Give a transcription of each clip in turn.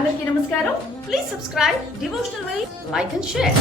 అందరికీ నమస్కారం. Please subscribe devotional వై, లైక్ అండ్ షేర్.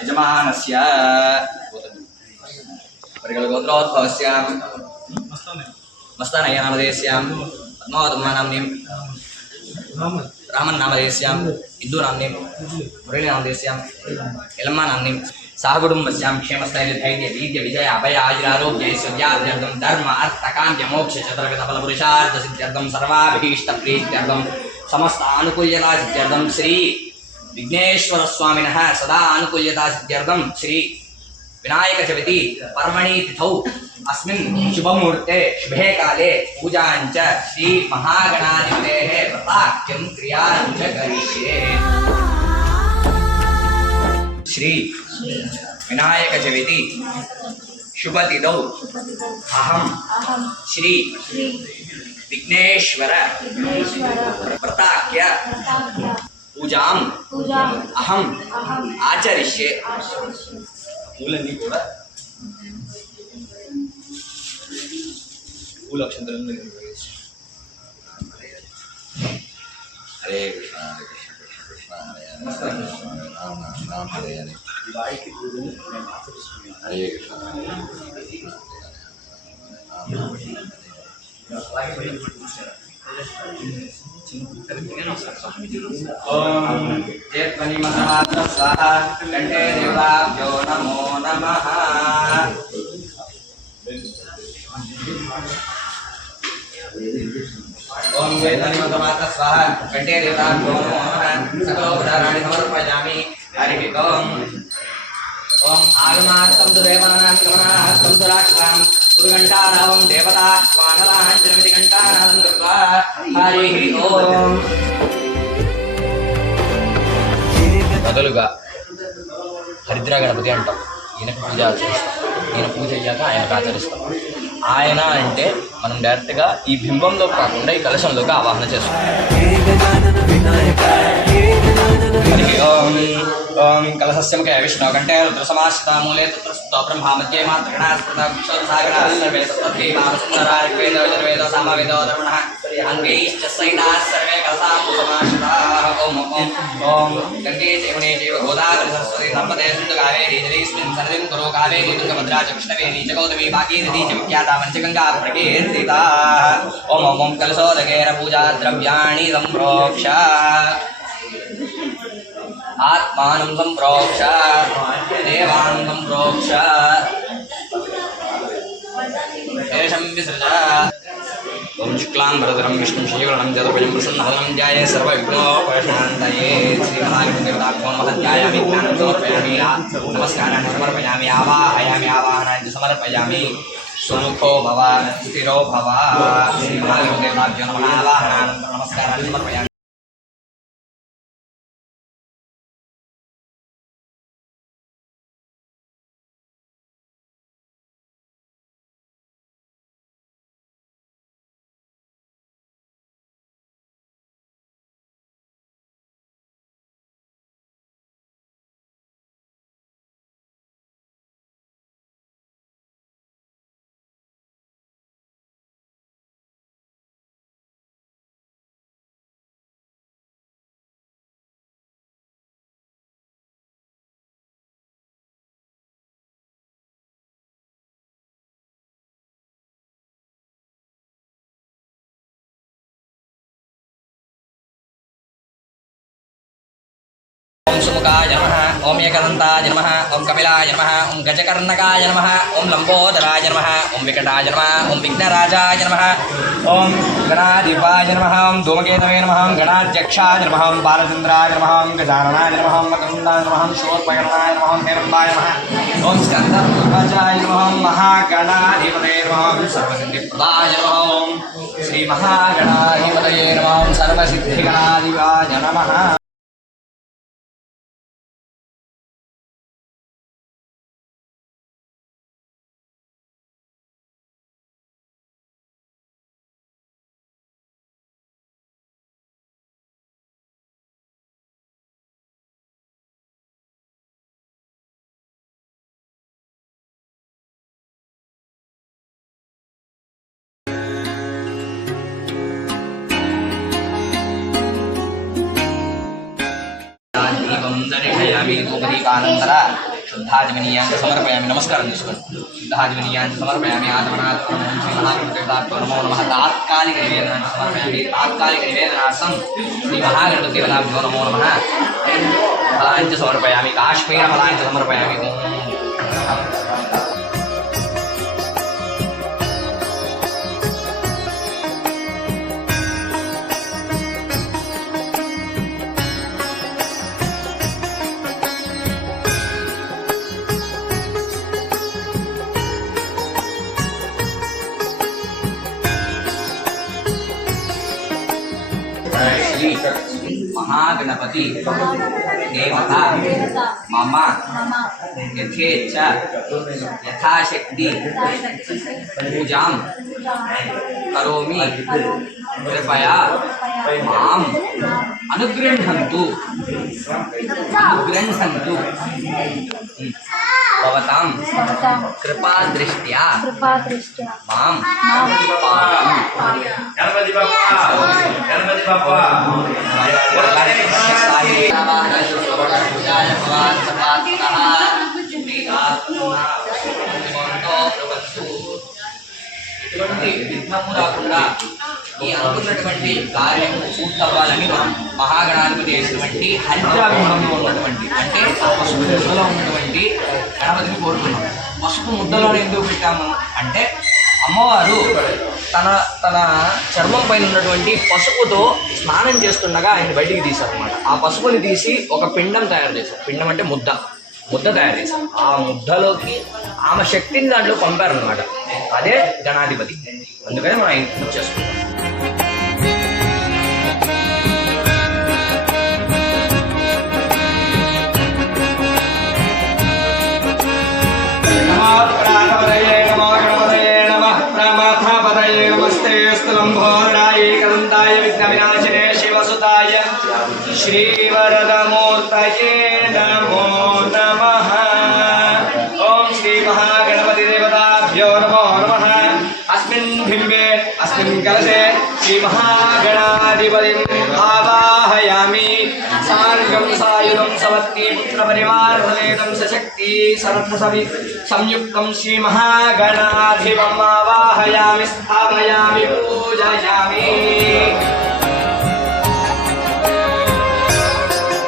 यजमानस्य परिगलगोत्रोद्भवस्यां मस्तानयनामधेयस्यां पद्मावतम्मानाम्नीं रामन्नामधेयस्यां हिन्दूनाम्नीं मुरळीनामधेयस्यां यलम्मानाम्नीं सहकुटुम्बस्यां क्षेमस्थैर्यधैर्य वीर्य विजय अभय आयुरारोग्यैश्वर्यार्थं धर्म अर्थ काम्य मोक्ष चतुर्विधफलपुरुषार्थ सिद्ध्यर्थं सर्वाभीष्टप्रीत्यर्थं समस्त अनुकूल्यता सिद्ध्यर्थं श्री विघ्नेश्वर स्वामिनः सदा अनुकूल्यता सिद्ध्यर्थं श्री विनायक चविति पर्वणि तिथौ अस्मिन् शुभमुहूर्ते शुभे काले पूजाञ्च श्री महागणाधिपतेः व्रताख्यं क्रियां च करिष्ये। श्री विनायक चविति शुभतिथौ अहं श्री विघ्नेश्वर व्रताख्य पूजां अहं आचरिष्ये। मूलनी కూడా मूल अक्षंतरं हरे कृष्ण कृष्ण हरे राम राम हरे हरे हरे कृष्ण ओम चेतनिमहात्म स्वाहा कंठे देवाभ्यो नमो नमः। ओम चेतनिमहात्म स्वाहा कंठे देवाभ्यो नमो नमः। सकलोपचाराणि समर्पयामि। हरि ओम ओम आगमार्थं तु देवानां तु राक्षसां पुरुघण्टानां देवता स्वानलाञ्जनमिति घण्टानां कृत्वा हरि ओम। మొదలుగా హరిద్ర గణపతి అంటాం. ఈయనకు పూజ ఆచరిస్తాం. ఈయన పూజ అయ్యాక ఆయనకు ఆచరిస్తాం. ఆయన అంటే మనం డైరెక్ట్గా ఈ బింబంలో కాకుండా ఈ కలశంలోకి ఆవాహన చేస్తాం. ओम कलशस्यमुखे विष्णु कंठे रुद्रसमाश्रिता मूले तत्र ब्रह्मा मध्ये मातृगणास्पृता विक्षोत्सागरा सर्वे सप्तधीमानसुन्दरा ऋग्वेदो यजुर्वेदो सामवेदो धर्मणः अङ्गैश्च सहिताः सर्वे कलशाः समाश्रिताः। ओम ओम ओम गंगे यमुने चैव गोदावरी सरस्वती नर्मदे सिन्धु कावेरी जलेऽस्मिन् सन्निधिं कुरु कावेरी तुङ्गभद्रा च कृष्णवेणी च गौतमी भागीरथी च विख्याता पञ्चगङ्गा प्रकीर्तिता। ओम ओम कलशोदकेन पूजा द्रव्याणि सम्प्रोक्ष आत्मानं सम्प्रोक्ष देवान् सम्प्रोक्ष शुक्लांबरधरं विष्णुं शशिवर्णं चतुर्भुजं प्रसन्नवदनं ध्याये सर्वविघ्नोपशान्तये श्रीमहागणपतिर्दाभ्यो नमः ध्यायामि ज्ञानं समर्पयामि नमस्कारान् समर्पयामि आवाहयामि आवाहनानि समर्पयामि सुमुखो भव स्थिरो भव श्रीमहागणपतिर्दाभ्यो नमः आवाहनानन्तरं नमस्कारान् समर्पयामि ओम सुमुखाय नमः ओम एकदन्ताय नमः ओम कपिलाय नमः ओम गजकर्णकाय नमः ओम लंबोदराय नमः ओम विकटाय नमः ओम विघ्नराजाय नमः ओम गणाधिपाय नमः ओम धूमकेतवे नमः ओम गणाध्यक्षाय नमः ओम बालचन्द्राय नमः ओम गजाननाय नमः ओम मकरन्दाय नमः ओम शोर्पकर्णाय नमः ओम हेरम्बाय नमः ओम स्कन्दर्पजाय नमः ओम महागणाधिपतये नमः ओम सर्वसिद्धिप्रदाय नमः ओम श्री महागणाधिपतये नमः ओम सर्वसिद्धिगणाधिपाय नमः दर्शयामि धूपदीपानन्तर शुद्धाजमनीयान् समर्पयामि नमस्कारं చేసుకోండి शुद्धाजमनीयान् समर्पयामि आत्मनात्मनं श्रीमहागणपतिर्दाभ्यो नमो नमः तात्कालिकनिवेदनान् समर्पयामि तात्कालिकनिवेदनार्थं श्रीमहागणपतिर्दाभ्यो नमो नमः फलाञ्च समर्पयामि काश्मीरफलाञ्च समर्पयामि श्री महागणपति देवता मम यथेच्छ यथाशक्ति पूजां करोमि कृपया माम् अनुगृह्णन्तु भवतां कृपादृष्ट्या मां गणपति बाप्पा ఇటువంటి విఘ్నము రాకుండా ఈ అనుకున్నటువంటి కార్యము పూర్తవ్వాలని మనం మహాగణాధిపతి చేసినటువంటి హరిద్రాభిముఖంలో ఉన్నటువంటి అంటే ఆ పసుపు ముద్దలో ఉన్నటువంటి గణపతిని కోరుకున్నాం. పసుపు ముద్దలో ఎందుకు పెట్టాము అంటే అమ్మవారు తన చర్మం పైన ఉన్నటువంటి పసుపుతో స్నానం చేస్తుండగా ఆయన బయటికి తీశారనమాట. ఆ పసుపుని తీసి ఒక పిండం తయారు చేశారు. పిండం అంటే ముద్ద తయారు చేశారు. ఆ ముద్దలోకి ఆమె శక్తిని దాంట్లో పంపారనమాట. అదే గణాధిపతి. అందుకని మనం ఆయన పూజ చేసుకుంటాం. नमस्ते स्तुलंभोदराय एकदन्ताय विघ्नविनाशिने शिवसुताय श्रीवरदमूर्तये नमो नमः। ओम श्री महागणपति देवताभ्यो नमो नमः। अस्मिन् बिम्बे अस्मिन् कलशे श्री महागणाधिपतिम् आवाहयामि। सार्गं सायुधं सवत्ति पुत्रपरिवारसमेतं सशक्ति सरथसवि संयुक्तं श्री महागणाधिपम् आवाहयामि, स्थापयामि, पूजयामि।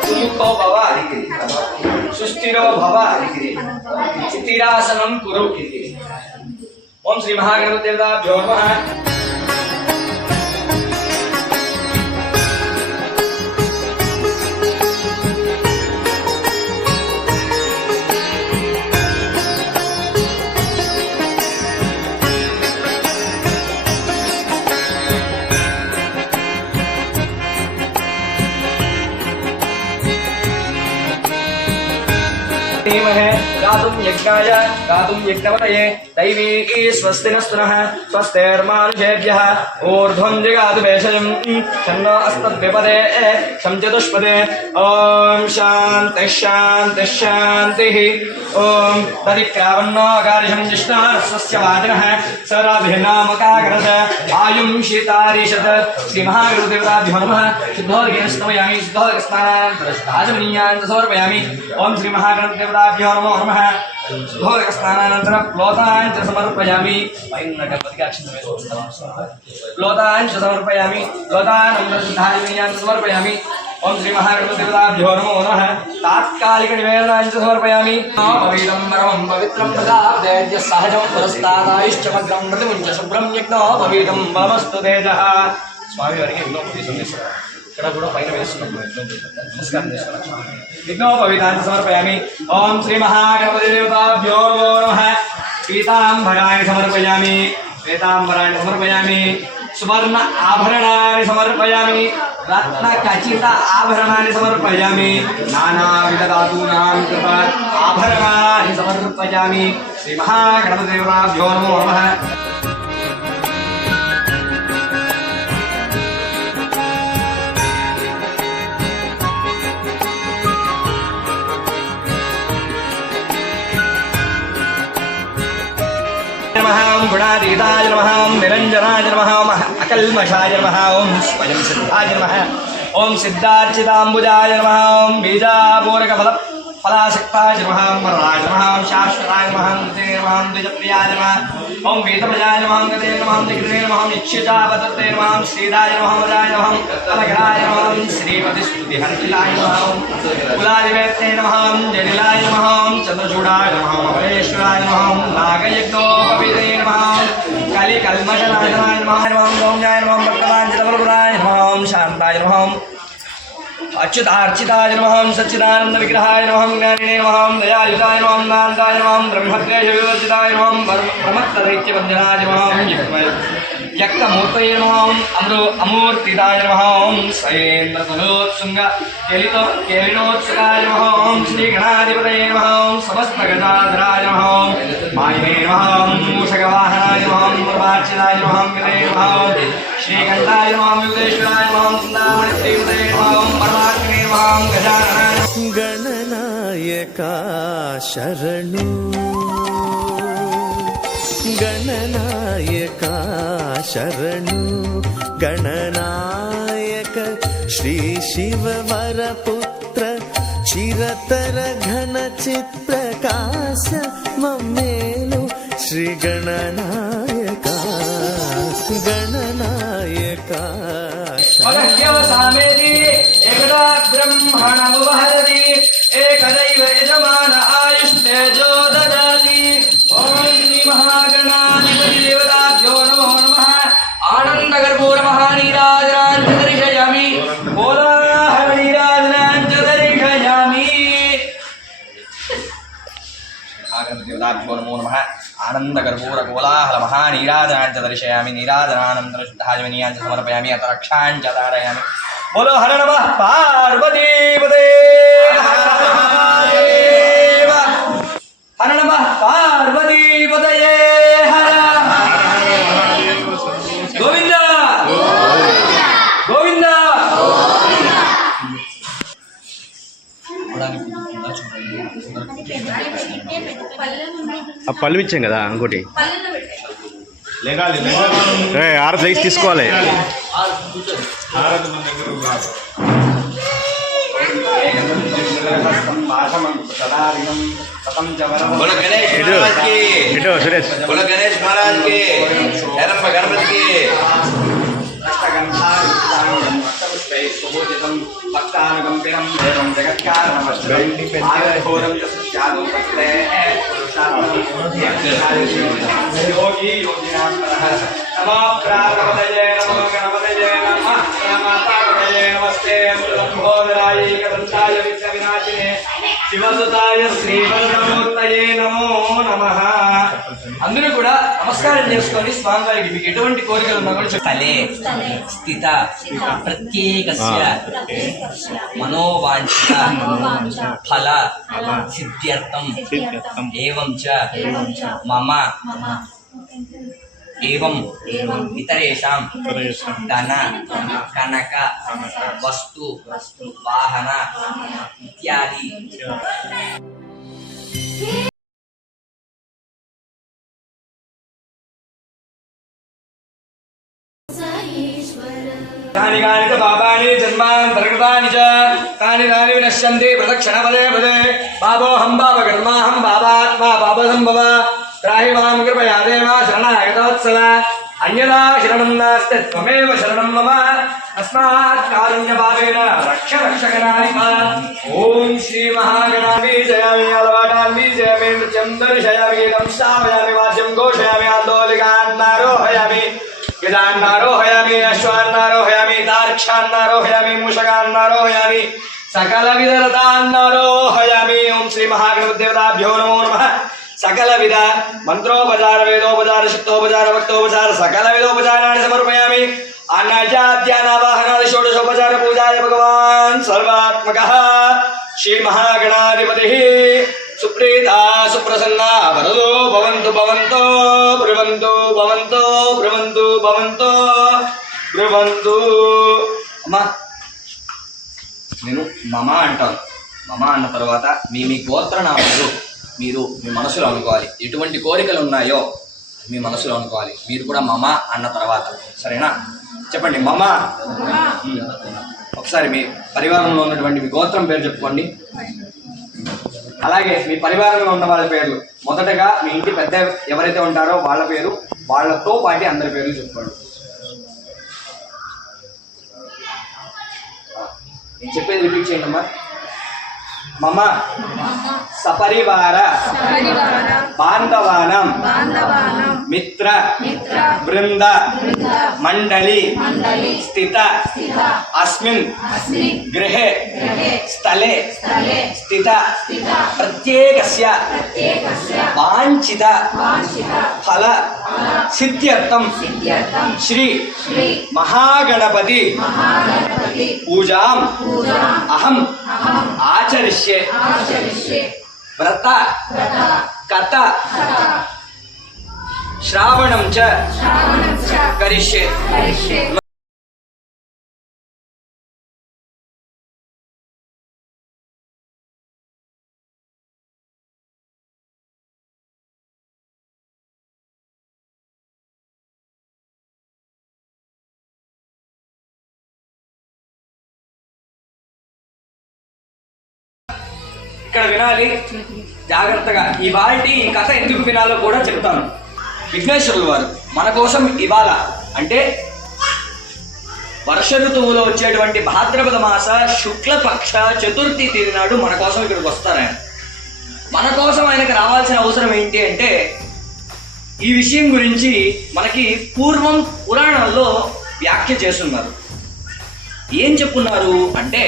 सुमुखो भव, सुस्थिरो भव, स्थिरासनं कुरु। ओम श्री महागणपति देवताभ्यो नमः। धीमहि गातुं यज्ञाय गातुं यज्ञपतये दैवी स्वस्ति नस्तुनः स्वस्तिर्मानुषेभ्यः ऊर्ध्वं जगातु भेषजं छन्नो अस्मद्विपदे शं चतुष्पदे ॐ शान्तिः शान्तिः शान्तिः ॐ तदिक्रावन्नो अकारिशं जिष्णास्य वादिनः सराभिर्नामकागरस आयुं शीतारिषत् श्रीमहागुरुदेवताभ्यो नमः शुद्धोदकेन स्नापयामि शुद्धोदकस्नानान्तरं समर्पयामि ओम श्री महागणपतिदेवताभ्यो नमो नमः शुद्धोदकस्नानानन्तरं प्लोताञ्च समर्पयामि प्लोताञ्च समर्पयामि प्लोतानन्तरं शुद्धाजनीयाञ्च समर्पयामि ओम श्री महागणपतिदेवताभ्यो नमो नमः तात्कालिकनिवेदनाञ्च समर्पयामि पवित्रं परमं पवित्रं प्रदादेद्य सहजं पुरस्तादायुश्चमग्रं प्रतिमुञ्च शुभ्रं यज्ञो पवित्रं बलमस्तु तेजः स्वामी वाరికి ఇక్కడ కూడా పైన వేస్తున్నాం నమస్కారం చేస్తున్నాం విఘ్నోపవీతాన్ని సమర్పయామి ఓం శ్రీ మహాగణపతి దేవతాభ్యో నమో నమః పీతాంబరాన్ని సమర్పయామి శ్వేతాంబరాన్ని సమర్పయామి సువర్ణ ఆభరణాన్ని సమర్పయామి రత్న ఖచ్చిత ఆభరణాన్ని సమర్పయామి నానావిధ ధాతూనాం కృత ఆభరణాన్ని సమర్పయామి శ్రీ మహాగణపతి దేవతాభ్యో నమో నమః ओम गुणातीताय नमः ओम निरंजनाय नमः ओम अकल्मषाय नमः ओम स्वयं सिद्धाय नमः ओम सिद्धार्चितांबुजाय नमः ओम बीजापूरकफल फलासक्ताय नमः ओम वरदाय नमः ओम शाश्वताय नमः ओम नृते नमः ओम द्विजप्रियाय नमः ओम वेदमजाय नमः ओम गते नमः ओम दिग्गते नमः ओम इच्छितावदत्ते नमः ओम श्रीदाय नमः ओम वराय नमः ओम अलगराय नमः ओम श्रीपतिस्तुतिहर्षिलाय नमः ओम कुलादिवेत्ते नमः ओम जटिलाय नमः ओम चंद्रचूडाय नमः ओम अमरेश्वराय नमः ओम नागयज्ञोपवीते नमः ओम कलिकल्मषनाशनाय नमः ओम गौम्याय नमः ओम भक्तवाञ्छितवरप्रदाय नमः ओम शान्ताय नमः ओम अच्युतार्चिताय नमः ओम सच्चिदानंद विग्रहाय नमः ओम ज्ञानिने नमः ओम दयायुताय नमः ओम नान्दाय नमः ओम ब्रह्मद्वेष विवर्जिताय नमः ओम प्रमत्तदैत्यबन्धनाय नमः ओम यक्तमूर्तये नमः ओम अमूर्तिदाय नमः ओम सयेन्द्रतनोत्सुंग केलिनोत्सुकाय नमः ओम श्रीगणाधिपतये नमः ओम समस्तगजाधराय नमः ओम मायिने नमः ओम मूषकवाहनाय नमः ओम प्रभार्चिताय नमः ओम गते नमः ओम श्रीकण्ठाय नमः ओम युगेश्वराय नमः ओम सुन्दामणिदेवतये नमः ओम परमात्मने नमः ओम गजाननाय गणनायका शरणु गणनायका शरणु गणनायक श्री शिव वरपुत्र चिरतर घन चित्प्रकाश मम्मेलु श्री गणनायका गणनायका सामेति एकदा ब्रह्मणमुपहरति एकदैव यजमान आयुष्तेजो ददाति ओम श्री महागणाधिपति देवताभ्यो नमो नमः आनन्दगर्भो महानीराजनाञ्च दर्शयामि कोलाहलनीराजनाञ्च दर्शयामि देवताभ्यो नमो नमः आनन्दगर्भोरकोलाहल महानीराजनाञ्च दर्शयामि नीराजनानन्तरं शुद्धाजनीयाञ्च समर्पयामि अथ रक्षाञ्च धारयामि बोलो हर नमः पार्वतीपते हर नमः पार्वतीपतये हर गोविंद गोविंद ఆ పళ్ళు ఇచ్చాం కదా ఇంకోటి ఆరతి లేచి తీసుకోవాలి ఇటు సురేష్ गणेश महाराज के गणपति की भक्तानुकंपिनं देवं जगत्कारणमस्तकं आदिघोरं यस्यादुपस्ते योगी योगिनां परः नमो प्रातपतये नमो गणपतये नमः मातापतये नमस्ते लंबोदराय एकदन्ताय विघ्नविनाशिने शिवसुताय श्रीवरदमूर्तये नमो नमः అందరూ కూడా నమస్కారం చేసుకొని స్వామి వారికి మీకు ఎటువంటి కోరికలు ఉన్నా కూడా స్థలే స్థిత ప్రత్యేకస్య మనోవాంఛిత ఫల సిద్ధ్యర్థం ఏవం చ మమ ఏవం ఇతరేషాం ధన కనక వస్తు వాహన ఇత్యాది కాని కాని చ పాపాని జన్మాంతర్గతాని చ తాని తాని వినశ్యంతి ప్రదక్షిణ పదే పదే పాపోహం పాపకర్మాహం పాపాత్మా పాపసంభవ త్రాహి మాం కృపయా దేవా శరణాగతవత్సల అన్యదా శరణం నాస్తి త్వమేవ శరణం మమ తస్మాత్ కారుణ్యపాపేన రక్ష రక్షకనానిక. ఓం శ్రీ మహాగణాధీశయామి అలవాటాన్వీశయామి నృత్యం దర్శయామి గీతం శ్రావయామి వాద్యం ఘోషయామి ఆందోళికాన్నారోహయామి గజాన్నారోహయామి అశ్వాన్నారోహయామి తార్క్షాన్నారోహయామి మూషకాన్నారోహయామి సకల విదరతాన్నారోహయామి. ఓం శ్రీ మహాగణపతిదేవతాభ్యో నమో నమః. సకల విధ మంత్రోపచార వేదోపచార శక్తోపచార భక్తోపచార సకల విధోపచారాన్ని సమర్పయామి. అన్నజాద్యానావాహనాది షోడశోపచార పూజాయ భగవాన్ సర్వాత్మకః శ్రీ మహాగణాధిపతిః సుప్రీతా సుప్రసన్నా వరదో భవంతు భవంతో బ్రువంతు భవంతో బ్రువంతు భవంతో బ్రువంతు. అమ్మా నేను మమ అంటాను. మమ అన్న తర్వాత మీ గోత్రనామాలు మీరు మీ మనసులో అనుకోవాలి. ఎటువంటి కోరికలు ఉన్నాయో మీ మనసులో అనుకోవాలి. మీరు కూడా మమ అన్న తర్వాత సరేనా? చెప్పండి మమ. ఒకసారి మీ పరివారంలో ఉన్నటువంటి మీ గోత్రం పేరు చెప్పుకోండి. అలాగే మీ పరివారంలో ఉన్న వాళ్ళ పేర్లు. మొదటగా మీ ఇంటి పెద్ద ఎవరైతే ఉంటారో వాళ్ళ పేరు, వాళ్ళతో పాటు అందరి పేర్లు చెప్పుకోండి. నేను చెప్పేది రిపీట్ చేయండి అమ్మా. మమ సపరివార బాంధవానం మిత్ర బృంద మండలి స్థిత అస్మిన్ గృహే స్థలే స్థిత ప్రత్యేకస్య వాంఛిత ఫల సిద్ధ్యర్థం శ్రీ మహాగణపతి పూజాం అహం ఆచరిష్యే వ్రత కథ శ్రావణం చ కరిష్యే. ఇక్కడ వినాలి జాగ్రత్తగా. ఈ కథ ఎందుకు వినాలో కూడా చెప్తాను. విఘ్నేశ్వరులు వారు మన కోసం ఇవాళ అంటే వర్ష ఋతువులో వచ్చేటువంటి భాద్రపద మాస శుక్లపక్ష చతుర్థి తేదీ నాడు మన కోసం ఇక్కడికి వస్తారు. ఆయన మన కోసం ఆయనకు రావాల్సిన అవసరం ఏంటి అంటే ఈ విషయం గురించి మనకి పూర్వం పురాణాల్లో వ్యాఖ్య చేస్తున్నారు. ఏం చెప్పున్నారు అంటే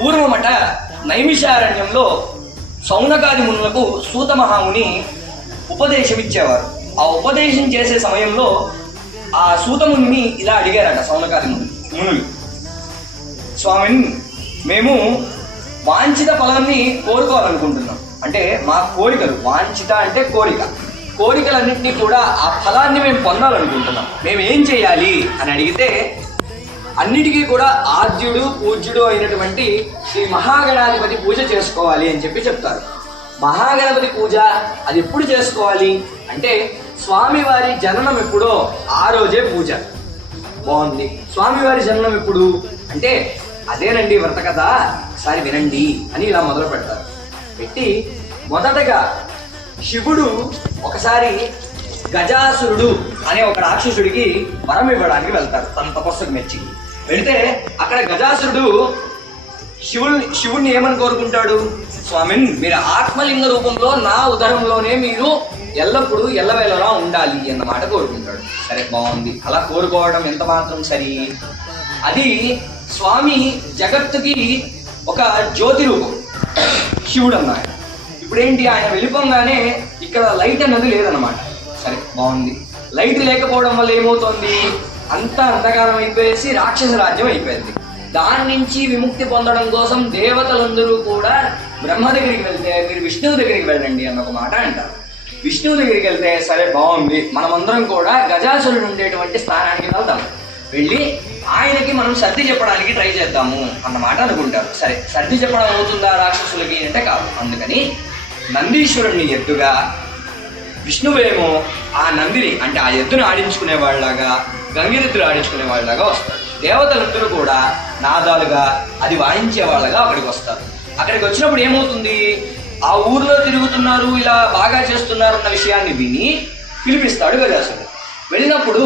పూర్వమట నైమిషారణ్యంలో సౌనకాది మునులకు సూత మహాముని ఉపదేశం ఇచ్చేవారు. ఆ ఉపదేశం చేసే సమయంలో ఆ సూతముని ఇలా అడిగారట సౌనకాది మునులు, స్వామిని మేము వాంఛిత ఫలాన్ని కోరుకోవాలనుకుంటున్నాం. అంటే మా కోరికలు, వాంఛిత అంటే కోరికలన్నింటినీ కూడా ఆ ఫలాన్ని మేము పొందాలనుకుంటున్నాం. మేము ఏం చేయాలి అని అడిగితే అన్నిటికీ కూడా ఆద్యుడు పూజ్యుడు అయినటువంటి శ్రీ మహాగణాధిపతి పూజ చేసుకోవాలి అని చెప్తారు. మహాగణపతి పూజ అది ఎప్పుడు చేసుకోవాలి అంటే స్వామివారి జననం ఎప్పుడో ఆ రోజే పూజ. బాగుంది. స్వామివారి జననం ఎప్పుడు అంటే అదేనండి వ్రత కథ, ఒకసారి వినండి అని ఇలా మొదలు పెడతారు. పెట్టి మొదటగా శివుడు ఒకసారి గజాసురుడు అనే ఒక రాక్షసుడికి వరం ఇవ్వడానికి వెళ్తారు తన తపస్సుకు మెచ్చి. వెళితే అక్కడ గజాసురుడు శివుణ్ణి ఏమని కోరుకుంటాడు, స్వామిన్ మీరు ఆత్మలింగ రూపంలో నా ఉదరంలోనే మీరు ఎల్లప్పుడూ ఎల్లవేళలా ఉండాలి అన్నమాట కోరుకుంటాడు. సరే బాగుంది, అలా కోరుకోవడం ఎంత మాత్రం సరి. అది స్వామి జగత్తుకి ఒక జ్యోతి రూపం శివుడు అన్నాడు. ఇప్పుడేంటి ఆయన వెళ్ళిపోగానే ఇక్కడ లైట్ అన్నది లేదన్నమాట. బాగుంది. లైట్ లేకపోవడం వల్ల ఏమవుతుంది, అంతా అంధకారం అయిపోయేసి రాక్షస రాజ్యం అయిపోయింది. దాని నుంచి విముక్తి పొందడం కోసం దేవతలందరూ కూడా బ్రహ్మ దగ్గరికి వెళ్తే మీరు విష్ణువు దగ్గరికి వెళ్ళండి అన్న ఒక మాట అంటారు. విష్ణువు దగ్గరికి వెళ్తే సరే బాగుంది, మనమందరం కూడా గజాసురుడు ఉండేటువంటి స్థానానికి వెళ్దాం, వెళ్ళి ఆయనకి మనం సర్ది చెప్పడానికి ట్రై చేద్దాము అన్నమాట అనుకుంటారు. సరే సర్ది చెప్పడం అవుతుందా రాక్షసులకి అంటే కాదు. అందుకని నందీశ్వరుణ్ణి ఎద్దుగా, విష్ణువేమో ఆ నందిని అంటే ఆ ఎద్దును ఆడించుకునే వాళ్ళలాగా, గంగిరెద్దులు ఆడించుకునే వాళ్ళలాగా వస్తారు. దేవతలందరూ కూడా నాదాలుగా అది వాయించే వాళ్ళగా అక్కడికి వస్తారు. అక్కడికి వచ్చినప్పుడు ఏమవుతుంది, ఆ ఊర్లో తిరుగుతున్నారు, ఇలా బాగా చేస్తున్నారు అన్న విషయాన్ని విని పిలిపిస్తాడు గజాసురుడు. వెళ్ళినప్పుడు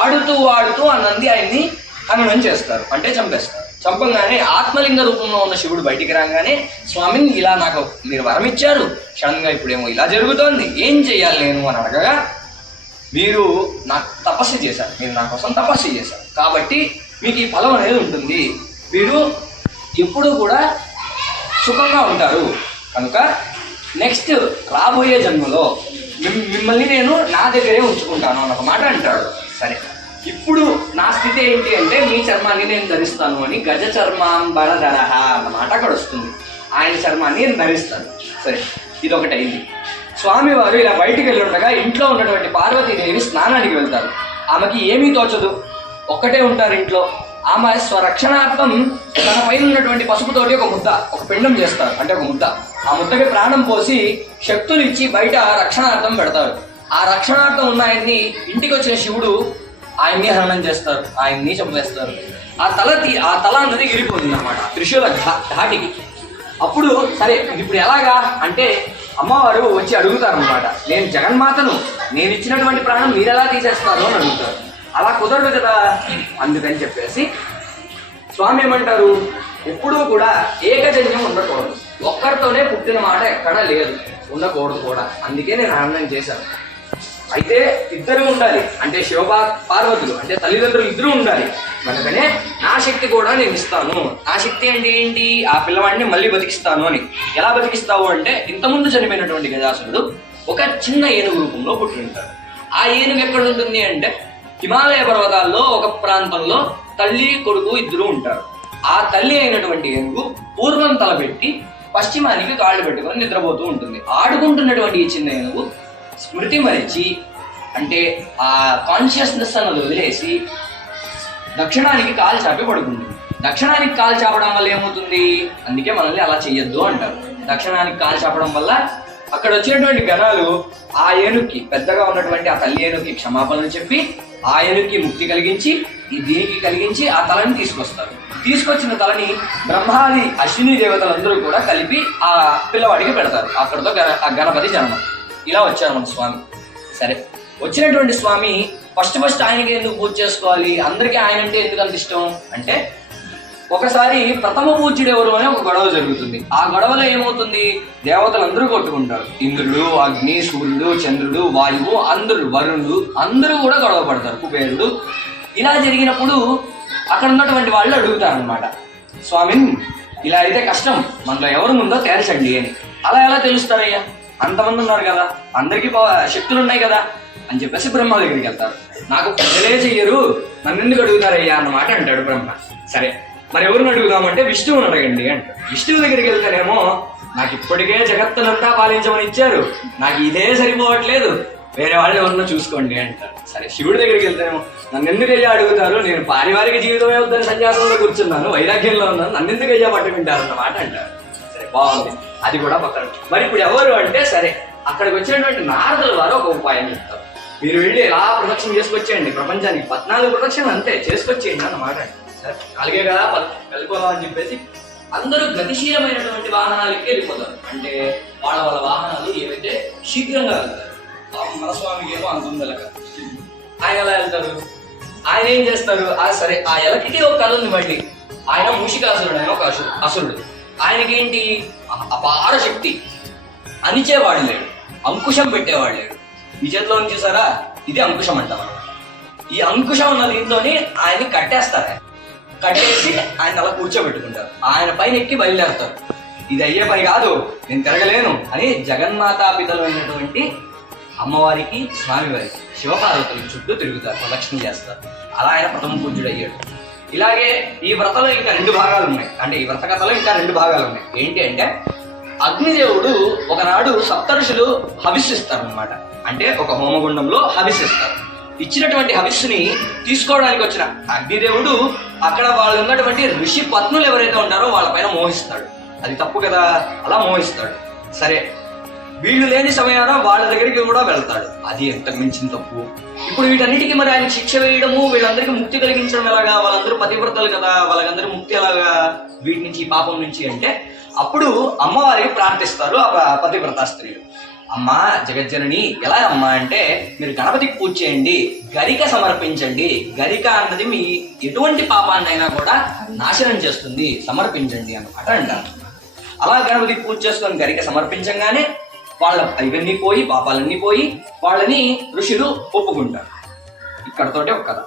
ఆడుతూ ఆడుతూ ఆ నంది ఆయన్ని హననం చేస్తారు, అంటే చంపేస్తారు. చంపంగానే ఆత్మలింగ రూపంలో ఉన్న శివుడు బయటికి రాగానే స్వామిని ఇలా నాకు మీరు వరం ఇచ్చారు, క్షణంగా ఇప్పుడేమో ఇలా జరుగుతోంది, ఏం చెయ్యాలి నేను అని అడగగా, మీరు నాకు తపస్సు చేశారు, మీరు నా కోసం తపస్సు చేశారు కాబట్టి మీకు ఈ ఫలం అనేది ఉంటుంది, మీరు ఎప్పుడూ కూడా సుఖంగా ఉంటారు, కనుక నెక్స్ట్ రాబోయే జన్మలో మిమ్మల్ని నేను నా దగ్గరే ఉంచుకుంటాను అన్న ఒక మాట అంటాడు. సరే ఇప్పుడు నా స్థితి ఏంటి అంటే మీ చర్మాన్ని నేను ధరిస్తాను అని గజ చర్మాంబరధరః అన్నమాట అక్కడ వస్తుంది. ఆయన చర్మాన్ని నేను ధరిస్తాను. సరే ఇదొకటి అయింది. స్వామివారు ఇలా బయటికి వెళ్ళుండగా ఇంట్లో ఉన్నటువంటి పార్వతీదేవి స్నానానికి వెళ్తారు. ఆమెకి ఏమీ తోచదు, ఒక్కటే ఉంటారు ఇంట్లో. ఆమె స్వరక్షణార్థం తన పైన ఉన్నటువంటి పసుపుతోటి ఒక ముద్ద, ఒక పిండం చేస్తారు, అంటే ఒక ముద్ద. ఆ ముద్దకి ప్రాణం పోసి శక్తులు ఇచ్చి బయట రక్షణార్థం పెడతారు. ఆ రక్షణార్థం ఉన్న ఆయన్ని ఇంటికి వచ్చిన శివుడు ఆయన్ని హననం చేస్తారు, ఆయన్ని చంపేస్తారు. ఆ తల అన్నది ఇరిపోతుంది అన్నమాట త్రిశూల ధాటికి. అప్పుడు సరే ఇప్పుడు ఎలాగా అంటే అమ్మవారు వచ్చి అడుగుతారనమాట, నేను జగన్మాతను, నేను ఇచ్చినటువంటి ప్రాణం మీరు ఎలా తీసేస్తారు అని అడుగుతారు. అలా కుదరదు కదా, అందుకని చెప్పేసి స్వామి ఏమంటారు, ఎప్పుడూ కూడా ఏకజన్యం ఉండకూడదు, ఒక్కరితోనే పుట్టిన మాట ఎక్కడా లేదు, ఉండకూడదు కూడా, అందుకే నేను హననం చేశాను. అయితే ఇద్దరు ఉండాలి, అంటే పార్వతులు అంటే తల్లిదండ్రులు ఇద్దరు ఉండాలి, కనుకనే నా శక్తి కూడా నేను ఇస్తాను. నా శక్తి అంటే ఏంటి, ఆ పిల్లవాడిని మళ్ళీ బతికిస్తాను అని. ఎలా బతికిస్తావు అంటే ఇంతకుముందు చనిపోయినటువంటి గజాసురుడు ఒక చిన్న ఏనుగు రూపంలో పుట్టి ఉంటాడు. ఆ ఏనుగు ఎక్కడ ఉంటుంది అంటే హిమాలయ పర్వతాల్లో ఒక ప్రాంతంలో తల్లి కొడుకు ఇద్దరు ఉంటారు. ఆ తల్లి అయినటువంటి ఏనుగు పూర్వం తలపెట్టి పశ్చిమానికి కాళ్ళు పెట్టుకొని నిద్రపోతూ ఉంటుంది. ఆడుకుంటున్నటువంటి ఈ చిన్న ఏనుగు స్మృతి మరిచి అంటే ఆ కాన్షియస్నెస్ అన్నది వదిలేసి దక్షిణానికి కాలు చాపి పడుకుంటుంది. దక్షిణానికి కాలు చాపడం వల్ల ఏమవుతుంది, అందుకే మనల్ని అలా చెయ్యొద్దు అంటారు. దక్షిణానికి కాలు చాపడం వల్ల అక్కడ వచ్చినటువంటి గణాలు ఆ ఏనుగుకి, పెద్దగా ఉన్నటువంటి ఆ తల్లి ఏనుగుకి క్షమాపణలు చెప్పి ఆ ఏనుగుకి ముక్తి కలిగించి దీనికి కలిగించి ఆ తలని తీసుకొస్తారు. తీసుకొచ్చిన తలని బ్రహ్మాది అశ్విని దేవతలందరూ కూడా కలిపి ఆ పిల్లవాడికి పెడతారు. అక్కడితో గణపతి జన్మం. ఇలా వచ్చారు మన స్వామి. సరే వచ్చినటువంటి స్వామి ఫస్ట్ ఆయనకి ఎందుకు పూజ చేసుకోవాలి, అందరికీ ఆయన అంటే ఎందుకు అంత ఇష్టం అంటే, ఒకసారి ప్రథమ పూజ్యుడు ఎవరు అనే ఒక గొడవ జరుగుతుంది. ఆ గొడవలో ఏమవుతుంది, దేవతలందరూ కొట్టుకుంటారు. ఇంద్రుడు, అగ్ని, సూర్యుడు, చంద్రుడు, వాయువు, అందరూ, వరుణుడు అందరూ కూడా గొడవ పడతారు, కుబేరుడు. ఇలా జరిగినప్పుడు అక్కడ ఉన్నటువంటి వాళ్ళు అడుగుతారు అనమాట, స్వామిని ఇలా అయితే కష్టం, మనలో ఎవరు ముందో తేల్చండి అని. అలా ఎలా తెలుస్తారయ్యా, అంతమంది ఉన్నారు కదా, అందరికీ శక్తులు ఉన్నాయి కదా అని చెప్పేసి బ్రహ్మ దగ్గరికి వెళ్తారు. నాకు ప్రజలే చెయ్యరు, నన్ను ఎందుకు అడుగుతారయ్యా అన్నమాట అంటాడు బ్రహ్మ. సరే మరి ఎవరిని అడుగుదామంటే విష్ణువుని అడగండి అంటారు. విష్ణువు దగ్గరికి వెళ్తేనేమో నాకు ఇప్పటికే జగత్తునంతా పాలించమని ఇచ్చారు, నాకు ఇదే సరిపోవట్లేదు, వేరే వాళ్ళు ఎవరన్నా చూసుకోండి అంటారు. సరే శివుడి దగ్గరికి వెళ్తేనేమో నన్ను ఎందుకు అయ్యా అడుగుతారు, నేను పారివారిక జీవితమే వద్దని సన్యాసంలో కూర్చున్నాను, వైరాగ్యంలో ఉన్నాను, నన్ను ఎందుకు అయ్యా పట్టుకుంటారు అన్నమాట అంటారు. సరే బాగుంది, అది కూడా పక్కన. మరి ఇప్పుడు ఎవరు అంటే సరే అక్కడికి వచ్చినటువంటి నారదుల వారు ఒక ఉపాయం చెప్తారు, మీరు వెళ్ళి ఎలా ప్రదక్షిణ చేసుకొచ్చేయండి, ప్రపంచానికి 14 ప్రదక్షిణలు అంతే చేసుకొచ్చేయండి అన్నమాట. సరే అలాగే కదా వెళ్ళిపోదాం అని చెప్పేసి అందరూ గతిశీలమైనటువంటి వాహనాలకి వెళ్ళిపోతారు. అంటే వాళ్ళ వాహనాలు ఏవైతే శీఘ్రంగా వెళ్తారు. మన స్వామికి ఏమో అంత ఉందలక ఆయన ఎలా వెళ్తారు, ఆయన ఏం చేస్తారు, సరే ఆ ఎలక్కి ఒక కళ ఉంది మళ్ళీ. ఆయన మూషికాసురుడు, ఆయన ఒక అసురుడు. ఆయనకేంటి అపార శక్తి, అనిచేవాడు లేడు, అంకుశం పెట్టేవాడు లేడు. ఈ చేతిలో చూసారా, ఇది అంకుశం అంటాం అనమాట. ఈ అంకుశం ఉన్న దీంతోని ఆయన్ని కట్టేస్తారు. కట్టేసి ఆయన అలా కూర్చోబెట్టుకుంటారు, ఆయన పైన ఎక్కి బయలుదేరుతారు. ఇది అయ్యే పని కాదు, నేను తిరగలేను అని జగన్మాతాపితలు అయినటువంటి అమ్మవారికి స్వామివారికి శివపార్వతులకి చుట్టూ తిరుగుతారు, ప్రదక్షిణ చేస్తారు. అలా ఆయన ప్రథమ పూజ్యుడు అయ్యాడు. ఇలాగే ఈ వ్రతలో ఇంకా 2 భాగాలు ఉన్నాయి. అంటే ఈ వ్రత కథలో ఇంకా 2 భాగాలు ఉన్నాయి. ఏంటి అంటే అగ్నిదేవుడు ఒకనాడు సప్తఋషులు హవిస్సిస్తారు అనమాట. అంటే ఒక హోమగుండంలో హవిస్సిస్తారు. ఇచ్చినటువంటి హవిస్సుని తీసుకోవడానికి వచ్చిన అగ్నిదేవుడు అక్కడ వాళ్ళు ఉన్నటువంటి ఋషి పత్నులు ఎవరైతే ఉంటారో వాళ్ళపైన మోహిస్తాడు. అది తప్పు కదా, అలా మోహిస్తాడు. సరే, వీళ్ళు లేని సమయాన వాళ్ళ దగ్గరికి కూడా వెళ్తాడు. అది ఎంత మించిన తప్పు. ఇప్పుడు వీటన్నిటికీ మరి ఆయన శిక్ష వేయడము, వీళ్ళందరికీ ముక్తి కలిగించడం ఎలాగా? వాళ్ళందరూ పతివ్రతలు కదా, వాళ్ళందరూ ముక్తి ఎలాగా వీటి నుంచి, ఈ పాపం నుంచి అంటే అప్పుడు అమ్మవారికి ప్రార్థిస్తారు ఆ పతివ్రత స్త్రీలు. అమ్మ జగజ్జనని, ఎలా అమ్మా అంటే మీరు గణపతికి పూజ చేయండి, గరిక సమర్పించండి. గరిక అన్నది మీ ఎటువంటి పాపాన్నైనా కూడా నాశనం చేస్తుంది, సమర్పించండి అన్నమాట అంటారు. అలా గణపతికి పూజ చేసుకొని గరిక సమర్పించంగానే వాళ్ళ ఇవన్నీ పోయి, పాపాలన్నీ పోయి వాళ్ళని ఋషులు ఒప్పుకుంటారు. ఇక్కడతోటే ఒక కథ.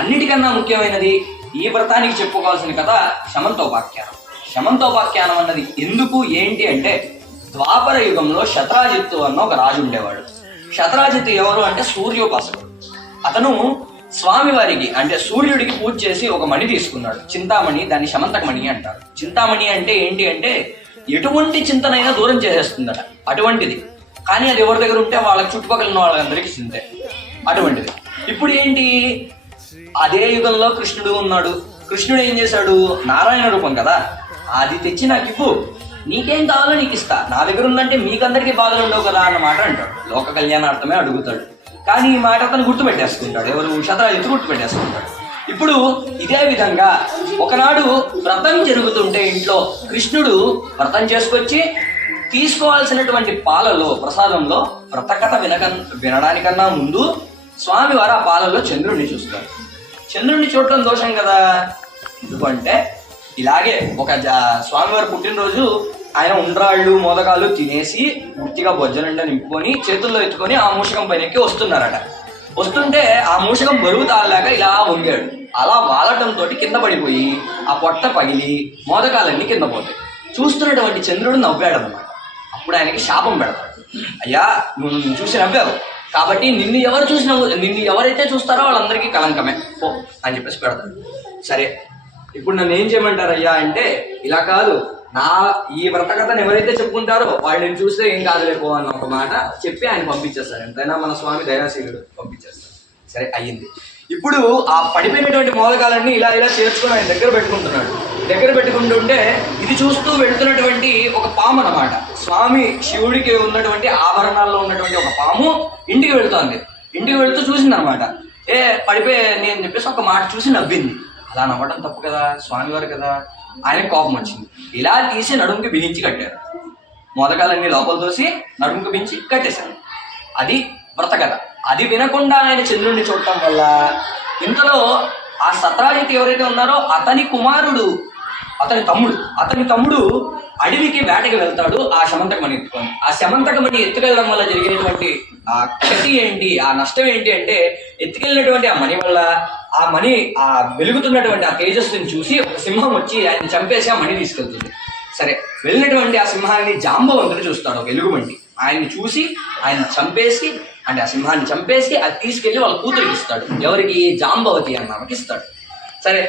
అన్నిటికన్నా ముఖ్యమైనది ఈ వ్రతానికి చెప్పుకోవాల్సిన కథ శమంతోపాఖ్యానం. శమంతోపాఖ్యానం అన్నది ఎందుకు ఏంటి అంటే ద్వాపర యుగంలో శతరాజిత్తు అన్న ఒక రాజు ఉండేవాడు. శతరాజిత్తు ఎవరు అంటే సూర్యోపాసకుడు. అతను స్వామివారికి అంటే సూర్యుడికి పూజ చేసి ఒక మణి తీసుకున్నాడు, చింతామణి. దాన్ని శమంతక మణి అంటారు. చింతామణి అంటే ఏంటి అంటే ఎటువంటి చింతనైనా దూరం చేసేస్తుందట, అటువంటిది. కానీ అది ఎవరి దగ్గర ఉంటే వాళ్ళకి చుట్టుపక్కల ఉన్న వాళ్ళందరికీ చింతే, అటువంటిది. ఇప్పుడు ఏంటి, అదే యుగంలో కృష్ణుడు ఉన్నాడు. కృష్ణుడు ఏం చేశాడు, నారాయణ రూపం కదా, అది తెచ్చి నాకు ఇవ్వు, నీకేం కావాలో నీకు ఇస్తా, నా దగ్గర ఉందంటే మీకందరికీ బాధలు ఉండవు కదా అన్నమాట అంటాడు. లోక కళ్యాణార్థమే అడుగుతాడు. కానీ ఈ మాట అతను గుర్తుపెట్టేసుకుంటాడు. ఎవరు, శతరాజిత్తు గుర్తుపెట్టేసుకుంటాడు. ఇప్పుడు ఇదే విధంగా ఒకనాడు వ్రతం జరుగుతుంటే ఇంట్లో కృష్ణుడు వ్రతం చేసుకొచ్చి తీసుకోవాల్సినటువంటి పాలలో, ప్రసాదంలో వ్రతకథ వినడానికన్నా ముందు స్వామివారు ఆ పాలలో చంద్రుడిని చూస్తారు. చంద్రుడిని చూడటం దోషం కదా. ఎందుకంటే ఇలాగే ఒక స్వామివారి పుట్టినరోజు ఆయన ఉండ్రాళ్ళు మోదకాలు తినేసి పూర్తిగా బొజ్జనంట నింపుకొని చేతుల్లో ఎత్తుకొని ఆ మూషకం పైన ఎక్కి వస్తున్నారట. వస్తుంటే ఆ మూషకం బరువు తాళలేక ఇలా వంగాడు. అలా వాలటంతో కింద పడిపోయి ఆ పొట్ట పగిలి మోదకాలన్నీ కింద పోతాయి. చూస్తున్నటువంటి చంద్రుడు నవ్వాడు అన్నమాట. అప్పుడు ఆయనకి శాపం పెడతాడు. అయ్యా, నువ్వు చూసి నవ్వావు కాబట్టి నిన్ను ఎవరైతే చూస్తారో వాళ్ళందరికీ కలంకమే పో అని చెప్పేసి పెడతాడు. సరే, ఇప్పుడు నన్ను ఏం చేయమంటారయ్యా అంటే, ఇలా కాదు, ఈ వ్రత కథను ఎవరైతే చెప్పుకుంటారో వాళ్ళు నేను చూస్తే ఏం కాదులేపో అన్న ఒక మాట చెప్పి ఆయన పంపించేస్తారు. ఎంతైనా మన స్వామి దయాశీలుడు, పంపించేస్తారు. సరే, అయ్యింది. ఇప్పుడు ఆ పడిపోయినటువంటి మోదకాలన్నీ ఇలా చేర్చుకొని ఆయన దగ్గర పెట్టుకుంటున్నాడు. దగ్గర పెట్టుకుంటుంటే ఇది చూస్తూ వెళుతున్నటువంటి ఒక పాము అన్నమాట. స్వామి శివుడికి ఉన్నటువంటి ఆభరణాల్లో ఉన్నటువంటి ఒక పాము ఇంటికి వెళుతోంది. ఇంటికి వెళుతూ చూసింది అనమాట. పడిపోయి అని చెప్పేసి ఒక మాట చూసి నవ్వింది. అలా నవ్వడం తప్పు కదా, స్వామివారు కదా. ఆయన కోపం వచ్చింది. ఇలా తీసి నడుముకి బిగించి కట్టారు. మోదకాలన్నీ లోపల తోసి నడుముకి బిగించి కట్టేశారు. అది వ్రత కథ. అది వినకుండా ఆయన చంద్రుడిని చూడటం వల్ల ఇంతలో ఆ శతరాజిత్తు ఎవరైతే ఉన్నారో అతని కుమారుడు, అతని తమ్ముడు అడవికి వేటకి వెళ్తాడు ఆ శమంతకమణి ఎత్తుకొని. ఆ శమంతకమణి ఎత్తుకెళ్ళడం వల్ల జరిగినటువంటి ఆ క్షతి ఏంటి, ఆ నష్టం ఏంటి అంటే, ఎత్తుకెళ్ళినటువంటి ఆ మణి వల్ల ఆ మణి ఆ వెలుగుతున్నటువంటి ఆ తేజస్సుని చూసి ఒక సింహం వచ్చి ఆయన చంపేసి ఆ మణి తీసుకెళ్తుంది. సరే, వెళ్ళినటువంటి ఆ సింహాన్ని జాంబవంతుడు చూస్తాడు, ఒక ఎలుగుబంటి. ఆయన్ని చూసి ఆయన చంపేసి, అంటే ఆ సింహాన్ని చంపేసి అది తీసుకెళ్లి వాళ్ళ కూతురికి ఇస్తాడు. ఎవరికి, జాంబవతి అన్నకి ఇస్తాడు. సరే,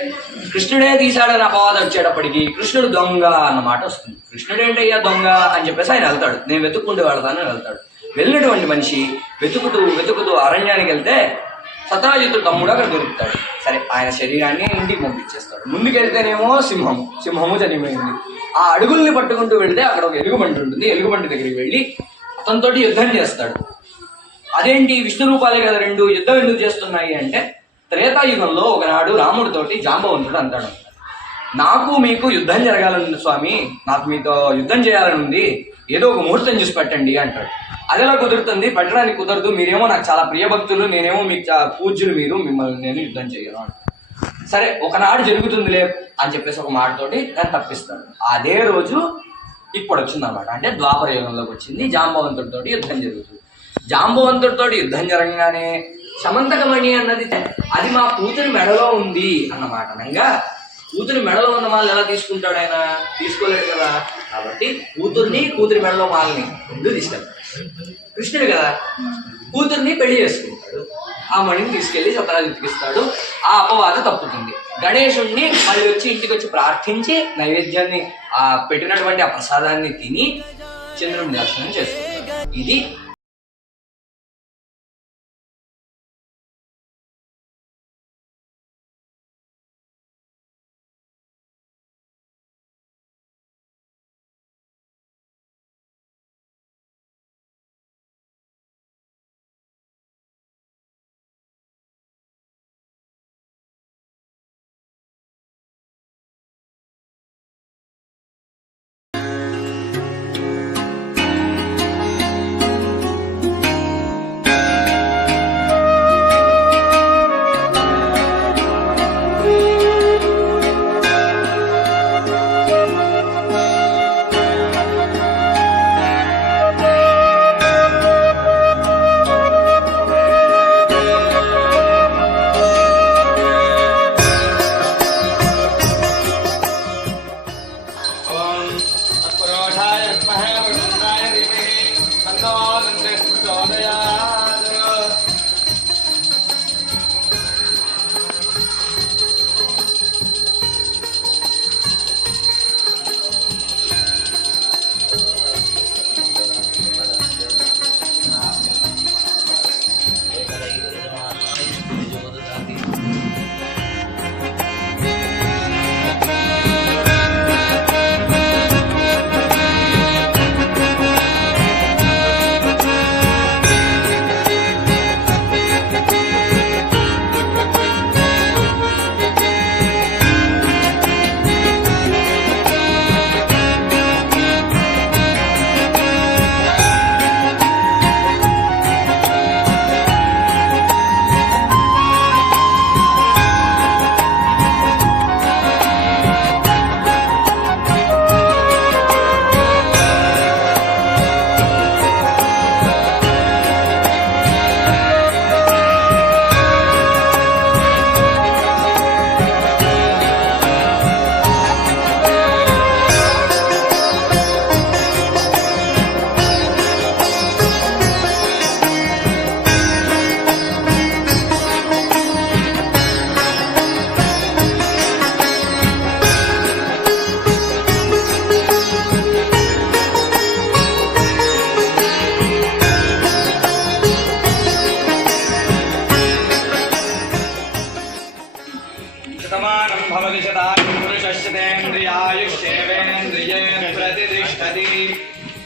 కృష్ణుడే తీశాడని అపవాదం వచ్చేటప్పటికి కృష్ణుడు దొంగ అన్నమాట వస్తుంది. కృష్ణుడు ఏంటయ్యా దొంగ అని చెప్పేసి ఆయన వెళ్తాడు. నేను వెతుక్కుంటూ వెళ్తానని వెళ్తాడు. వెళ్ళినటువంటి మనిషి వెతుకుతూ అరణ్యానికి వెళ్తే శతరాజిత్తు తమ్ముడు అక్కడ దొరుకుతాడు. సరే, ఆయన శరీరాన్ని ఇంటికి పంపించేస్తాడు. ముందుకెళ్తేనేమో సింహము చనిపోయింది. ఆ అడుగుల్ని పట్టుకుంటూ వెళితే అక్కడ ఒక ఎలుగుబంటి ఉంటుంది. ఎలుగుబంటి దగ్గరికి వెళ్ళి అతనితోటి యుద్ధం చేస్తాడు. అదేంటి, విష్ణు రూపాలే కదా రెండు, యుద్ధం ఎందుకు చేస్తున్నాయి అంటే, త్రేతాయుగంలో ఒకనాడు రాముడితోటి జాంబవంతుడు అంటాడు, నాకు మీకు యుద్ధం జరగాలని స్వామి, నాకు మీతో యుద్ధం చేయాలని ఉంది, ఏదో ఒక ముహూర్తం చూసి పెట్టండి అంటాడు. అదెలా కుదురుతుంది, పెట్టడానికి కుదరదు, మీరేమో నాకు చాలా ప్రియభక్తులు, నేనేమో మీకు పూజ్యులు, మిమ్మల్ని నేను యుద్ధం చేయను అంటాడు. సరే, ఒకనాడు జరుగుతుందిలే అని చెప్పేసి ఒక మాటతోటి దాన్ని తప్పిస్తాడు. అదే రోజు ఇప్పుడు వచ్చింది అన్నమాట. అంటే ద్వాపర యుగంలోకి వచ్చింది. జాంబవంతుడితో యుద్ధం జరుగుతుంది. జాంబవంతుడితో యుద్ధం జరగగానే శమంతకమణి అన్నది అది మా కూతురి మెడలో ఉంది అన్నమాట. అనగా కూతురి మెడలో ఉన్న మాలను ఎలా తీసుకుంటాడు ఆయన, తీసుకోలేడు కదా. కాబట్టి కూతురి మెడలో మాలని రెండు తీసుకెళ్తాడు. కృష్ణుడు కదా. కూతుర్ని పెళ్లి చేసుకుంటాడు. ఆ మణిని తీసుకెళ్లి సత్రాలు ఎత్తికిస్తాడు. ఆ అపవాద తప్పుతుంది. గణేశుణ్ణి మళ్ళీ వచ్చి ఇంటికి వచ్చి ప్రార్థించి నైవేద్యాన్ని పెట్టినటువంటి ఆ ప్రసాదాన్ని తిని చంద్రుడిని దర్శనం చేసుకుంటాడు. ఇది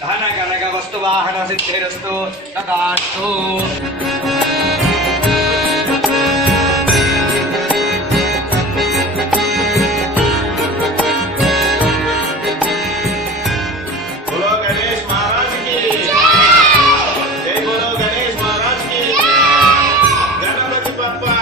धन कनक वस्तु वाहन सिद्धिरस्तु तथास्तु। बोलो गणेश महाराज की जय। बोलो गणेश महाराज की गणपति बप्पा।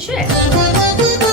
share.